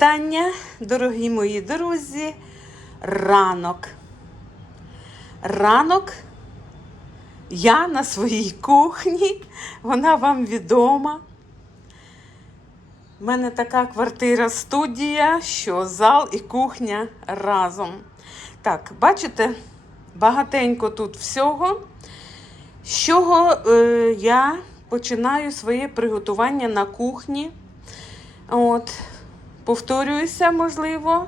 вітання, дорогі мої друзі. Ранок. Ранок. Я на своїй кухні, вона вам відома. У мене така квартира студія, що зал і кухня разом. Так, бачите, багатенько тут всього. З чого е, я починаю своє приготування на кухні. От, повторююся, можливо.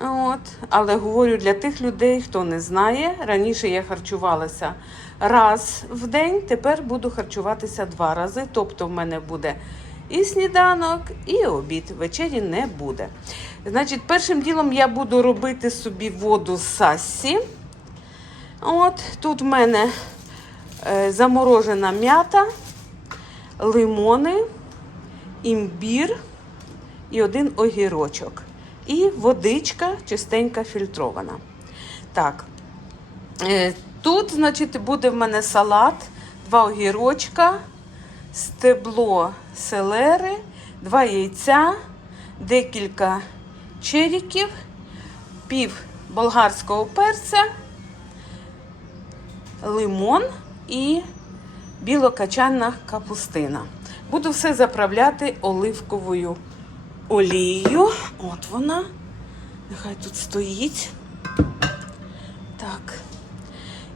От, але говорю для тих людей, хто не знає. Раніше я харчувалася раз в день, тепер буду харчуватися два рази. Тобто в мене буде і сніданок, і обід. Вечері не буде. Значить, першим ділом я буду робити собі воду з сассі. От, тут в мене е, заморожена м'ята, лимони, імбір і один огірочок. І водичка чистенька фільтрована. Так. Е, Тут, значить, буде в мене салат, два огірочка, стебло селери, два яйця, декілька черіків, пів болгарського перця, лимон і білокачанна капустина. Буду все заправляти оливковою олією. От вона. Нехай тут стоїть. Так.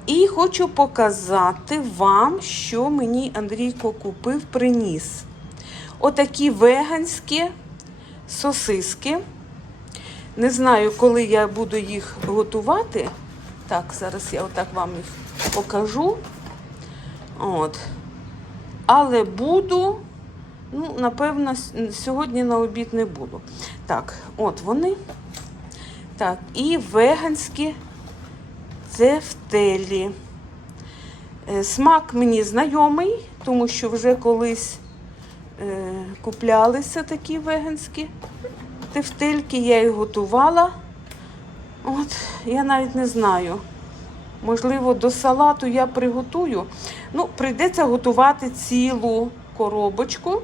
І хочу показати вам, що мені Андрійко купив, приніс. Отакі веганські сосиски. Не знаю, коли я буду їх готувати. Так, зараз я отак вам їх покажу. От. Але буду, ну, напевно, сьогодні на обід не буду. Так, от вони. Так, і веганські це в телі. Е, Смак мені знайомий, тому що вже колись е, куплялися такі веганські тефтельки, я їх готувала. От, я навіть не знаю. Можливо, до салату я приготую. Ну, прийдеться готувати цілу коробочку,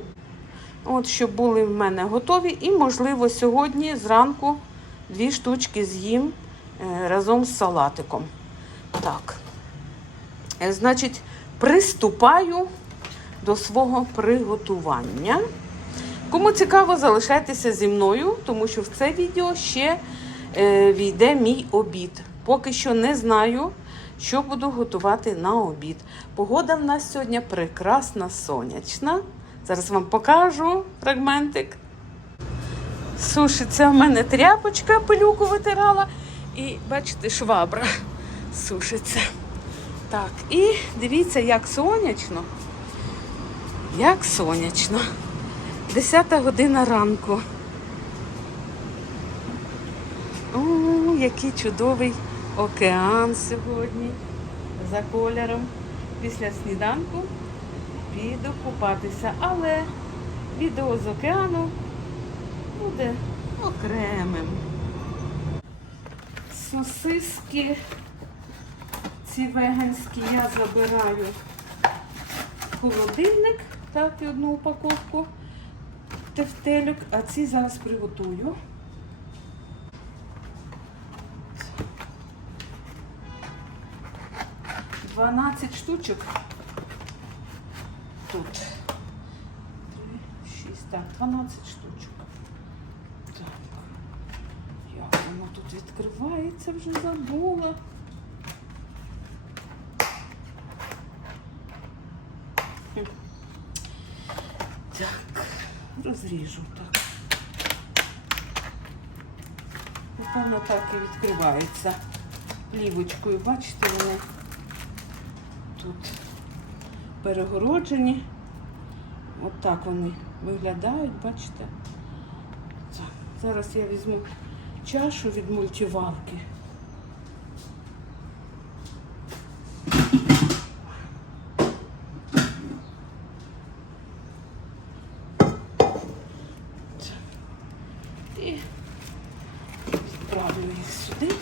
от, щоб були в мене готові. І, можливо, сьогодні зранку дві штучки з'їм е, разом з салатиком. Так. Е, Значить, приступаю до свого приготування. Кому цікаво, залишайтеся зі мною, тому що в це відео ще е, війде мій обід. Поки що не знаю, що буду готувати на обід. Погода в нас сьогодні прекрасна сонячна. Зараз вам покажу фрагментик. Сушиться в мене тряпочка, пилюку витирала. І бачите, швабра сушиться. Так, і дивіться, як сонячно. Як сонячно. 10 година ранку. О, який чудовий океан сьогодні. За кольором. Після сніданку піду купатися. Але відео з океану буде окремим. Сосиски ці веганські я забираю в холодильник, і одну упаковку тефтелюк, а ці зараз приготую. Дванадцять штучок тут. Три, шість, так, 12 штучок. Так. Як воно тут відкривається, вже забула. Так, розріжу так. Напевно, так і відкривається плівочкою. Бачите, вони тут перегороджені. От так вони виглядають, бачите? Зараз я візьму чашу від мультиварки. І відправлю їх сюди.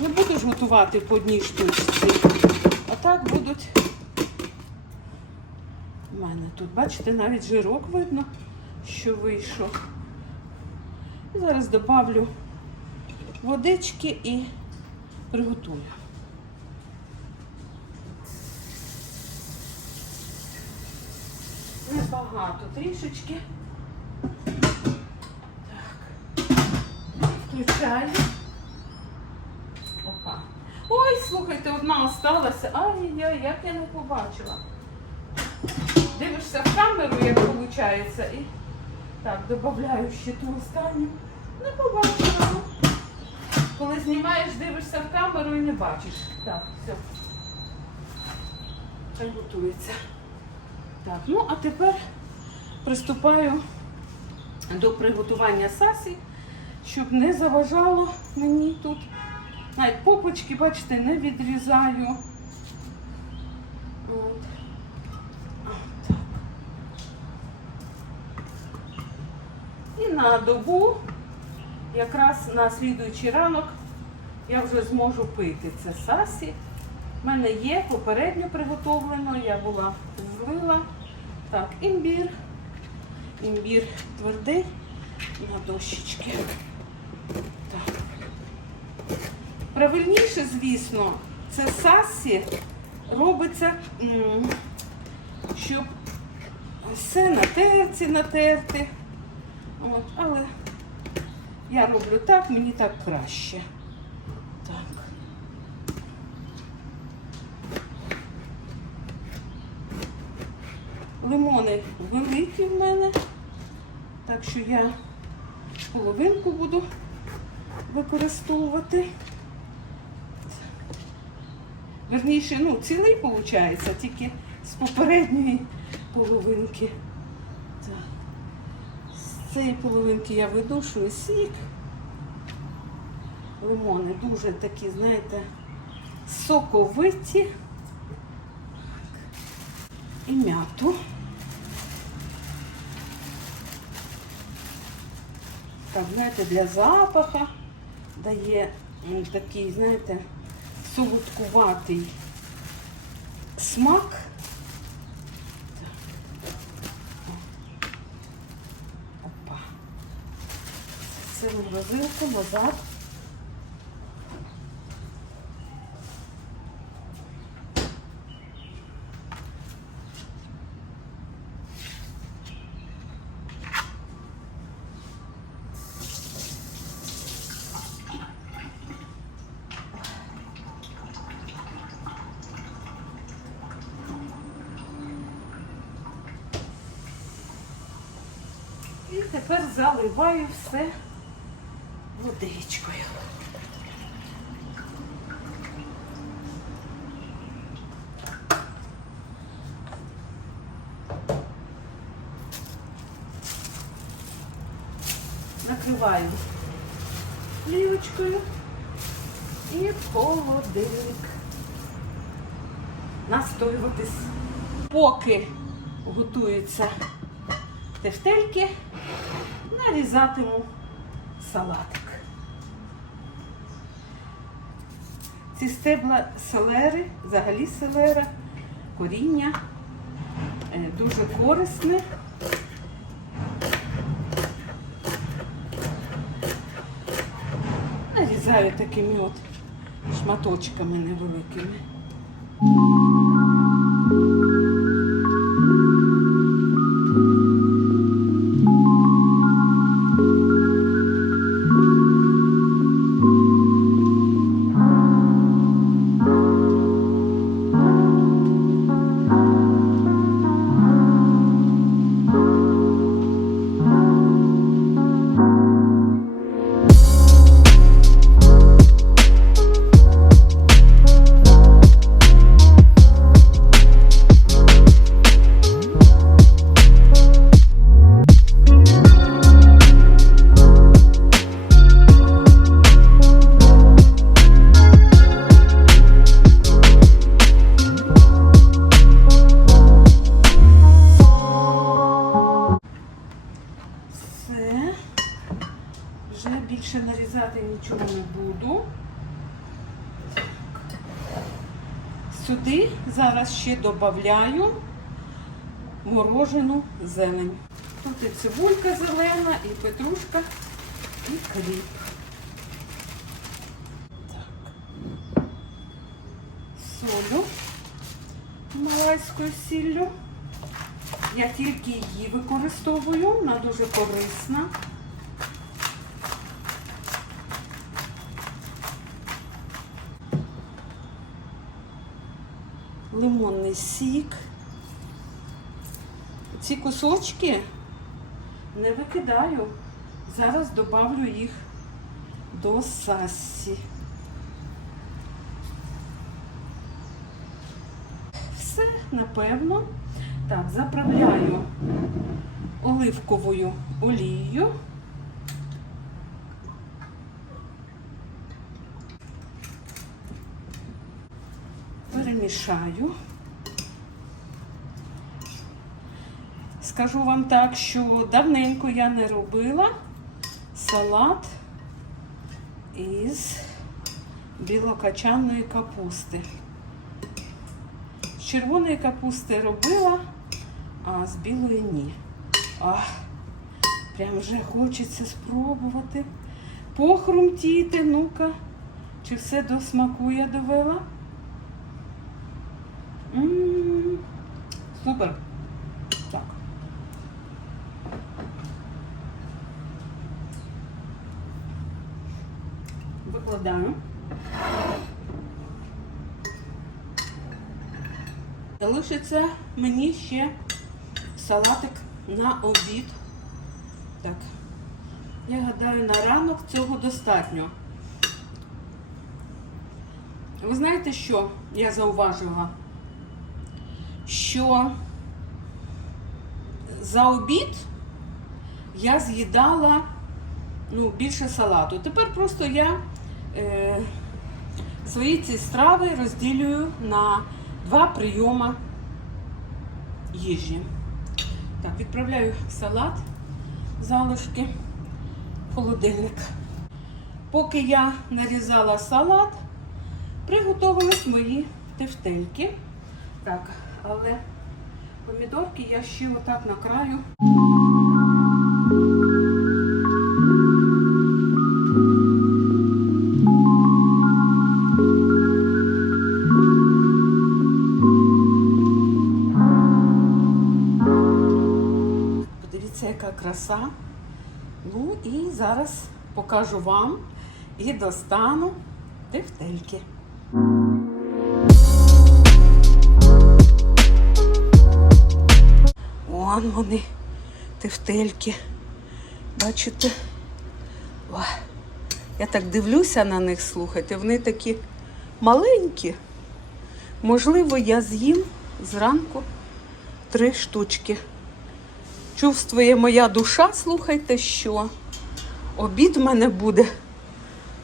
Не буду ж готувати по одній штучці. А так будуть. Тут, бачите, навіть жирок видно, що вийшов. Зараз добавлю водички і приготую. Небагато, трішечки. Так. Включаю. Опа. Ой, слухайте, одна осталася. Ай-яй, як я не побачила. Дивишся в камеру, як виходить, і так, додаю ще ту останню. Не побачила. Коли знімаєш, дивишся в камеру і не бачиш. Так, все. Хай готується. Так, ну а тепер приступаю до приготування сасі, щоб не заважало мені тут. Навіть попочки, бачите, не відрізаю. От так. І на добу, якраз на слідуючий ранок, я вже зможу пити це сасі. У мене є попередньо приготовлено, я була злила. Так, імбір. Імбір твердий на дощечки. Так. Правильніше, звісно, це сасі робиться, щоб все на терці натерти. От, але я роблю так, мені так краще. Так. Лимони великі в мене, так що я половинку буду використовувати. Верніше, ну, цілий виходить, тільки з попередньої половинки. Цієї половинки я видушую сік. Лимони дуже такі, знаєте, соковиті. І м'яту. Так, знаєте, для запаха дає такий, знаєте, солодкуватий смак. Так. Опа. Морозилку назад. І тепер заливаю все водичкою. Накриваю плівочкою і в холодильник. Настоюватись. Поки готуються тефтельки, нарізатиму салатик. Ці стебла селери, взагалі селера, коріння, е, дуже корисне. Нарізаю такими от шматочками невеликими. Ще додаю морожену зелень. Тут і цибулька зелена, і петрушка І кріп. Так. Солю малайською сіллю. Я тільки її використовую, вона дуже корисна. Лимонний сік. Ці кусочки не викидаю. Зараз добавлю їх до сасі. Все, напевно. Так, заправляю оливковою олією. Перемішаю. Скажу вам так, що давненько я не робила салат із білокачаної капусти. З червоної капусти робила, а з білої ні. Ах, прям вже хочеться спробувати. Похрумтіти, ну-ка, чи все до смаку я довела? М, Супер. Так. Викладаю. Залишиться мені ще салатик на обід. Так. Я гадаю, на ранок цього достатньо. Ви знаєте, що я зауважила? Що за обід я з'їдала ну, більше салату. Тепер просто я е, свої ці страви розділюю на два прийоми їжі. Так, відправляю салат, залишки, холодильник. Поки я нарізала салат, приготувались мої тефтельки. Так, але помідорки я ще отак накраю. Подивіться, яка краса. Ну і зараз покажу вам і достану тефтельки. Вон вони, тефтельки. Бачите? О, я так дивлюся на них, слухайте, вони такі маленькі. Можливо, я з'їм зранку три штучки. Чувствує моя душа, слухайте, що обід в мене буде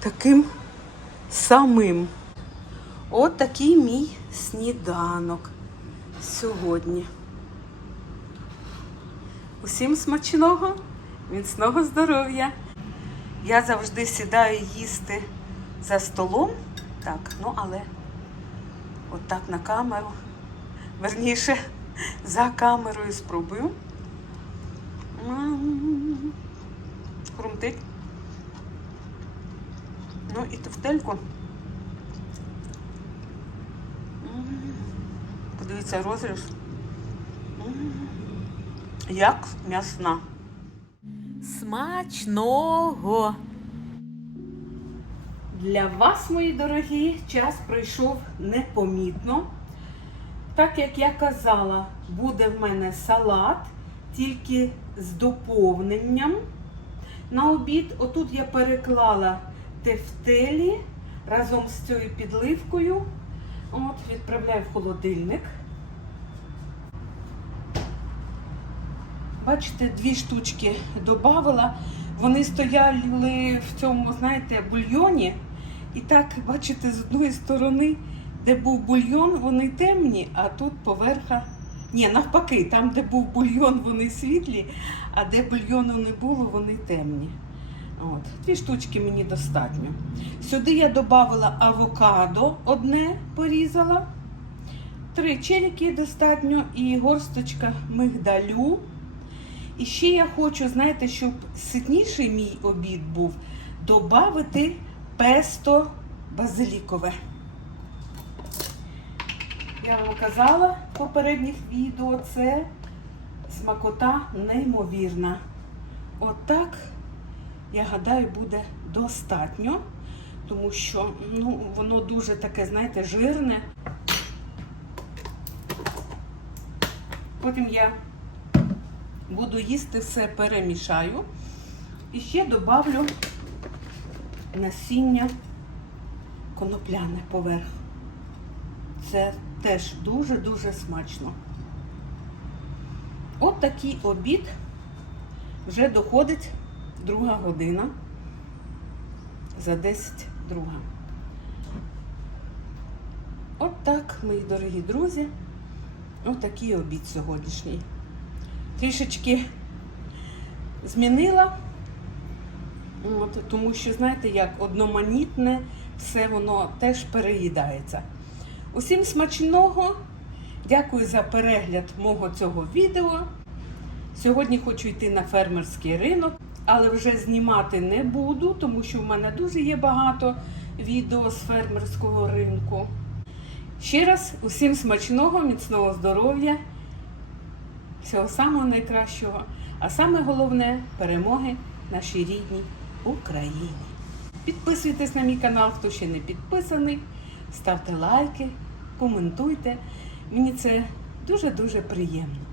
таким самим. От такий мій сніданок сьогодні. Усім смачного, міцного здоров'я. Я завжди сідаю їсти за столом. Так, ну але от так на камеру. Верніше, за камерою спробую. Хрумтить. Ну і тефтельку. Подивіться розріз. Як м'ясна. Смачного! Для вас, мої дорогі, час пройшов непомітно. Так як я казала, буде в мене салат, тільки з доповненням. На обід, отут я переклала тефтелі разом з цією підливкою. От, відправляю в холодильник. Бачите, дві штучки додавала. Вони стояли в цьому, знаєте, бульйоні. І так, бачите, з одної сторони, де був бульйон, вони темні, а тут поверха. Ні, навпаки, там, де був бульйон, вони світлі, а де бульйону не було, вони темні. От, Дві штучки мені достатньо. Сюди я додавала авокадо, одне порізала, три черіки достатньо і горсточка мигдалю. І ще я хочу, знаєте, щоб ситніший мій обід був, додати песто базилікове. Я вам казала в попередніх відео, це смакота неймовірна. Отак, я гадаю, буде достатньо, тому що ну, воно дуже таке, знаєте, жирне. Потім я буду їсти все, перемішаю. І ще додавлю насіння конопляне поверх. Це теж дуже-дуже смачно. От такий обід вже доходить друга година за 10 друга. От так, мої дорогі друзі, от такий обід сьогоднішній. Трішечки змінила, от, тому що, знаєте, як одноманітне, все воно теж переїдається. Усім смачного! Дякую за перегляд мого цього відео. Сьогодні хочу йти на фермерський ринок, але вже знімати не буду, тому що в мене дуже є багато відео з фермерського ринку. Ще раз усім смачного, міцного здоров'я, всього самого найкращого, а саме головне перемоги нашій рідній Україні. Підписуйтесь на мій канал, хто ще не підписаний, ставте лайки, коментуйте. Мені це дуже-дуже приємно.